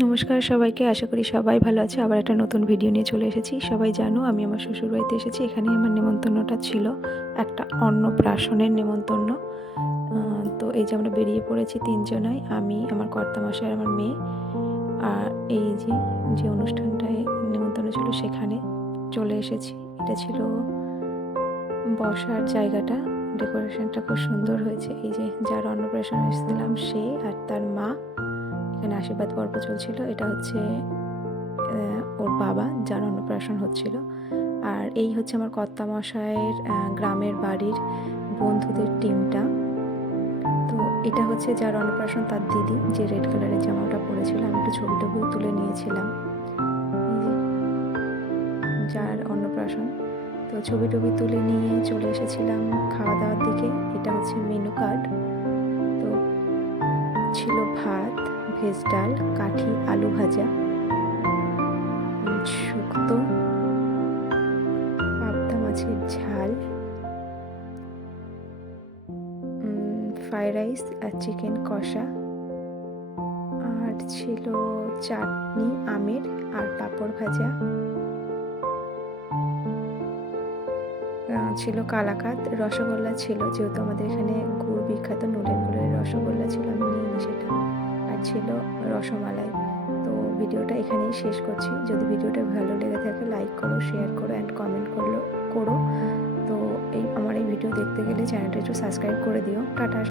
নমস্কার সবাইকে, আশা করি সবাই ভালো আছে। আবার একটা নতুন ভিডিও নিয়ে চলে এসেছি। সবাই জানো আমি আমার শ্বশুরবাড়িতে এসেছি। এখানে আমার নেমন্তন্নটা ছিল একটা অন্নপ্রাশনের নেমন্তন্ন। তো এই যে আমরা বেরিয়ে পড়েছি তিনজনাই, আমি, আমার কর্তামশাই আর আমার মেয়ে। আর এই যে যে অনুষ্ঠানটায় নেমন্তন্ন ছিল সেখানে চলে এসেছি। এটা ছিল বসার জায়গাটা, ডেকোরেশনটা খুব সুন্দর হয়েছে। এই যে যার অন্নপ্রাশন এসেছিলাম সে আর তার মা, এখানে আশীর্বাদ পর্ব চলছিল। এটা হচ্ছে ওর বাবা যার অন্নপ্রাশন হচ্ছিল। আর এই হচ্ছে আমার কর্তামশায়ের গ্রামের বাড়ির বন্ধুদের টিমটা। তো এটা হচ্ছে যার অন্নপ্রাশন তার দিদি, যে রেড কালারের জামাটা পরেছিল। আমি একটু ছবি টবিও তুলে নিয়েছিলাম। এই যে যার অন্নপ্রাশন, তো ছবি টবি তুলে নিয়ে চলে এসেছিলাম খাওয়া দাওয়ার দিকে। এটা হচ্ছে মেনু কার্ড। তো ছিল ভাত, ভেজ ডাল, কাঠি আলু ভাজা, শুক্তো, পাবদা মাছের ঝাল, ফ্রাইড রাইস আর চিকেন কষা, আর ছিল চাটনি আমের আর পাঁপড় ভাজা, ছিল কালাকাঁদ, রসগোল্লা ছিল, যেহেতু আমাদের এখানে গুড় বিখ্যাত, নুলেন গুড়ের রসগোল্লা ছিল, আমি নিইনি সেটা, আর ছিল রসমালাই। তো ভিডিওটা এখানেই শেষ করছি। যদি ভিডিওটা ভালো লেগে থাকে লাইক করো, শেয়ার করো অ্যান্ড কমেন্ট করো। তো আমার এই ভিডিও দেখতে গেলে চ্যানেলটা একটু সাবস্ক্রাইব করে দিও। টাটা।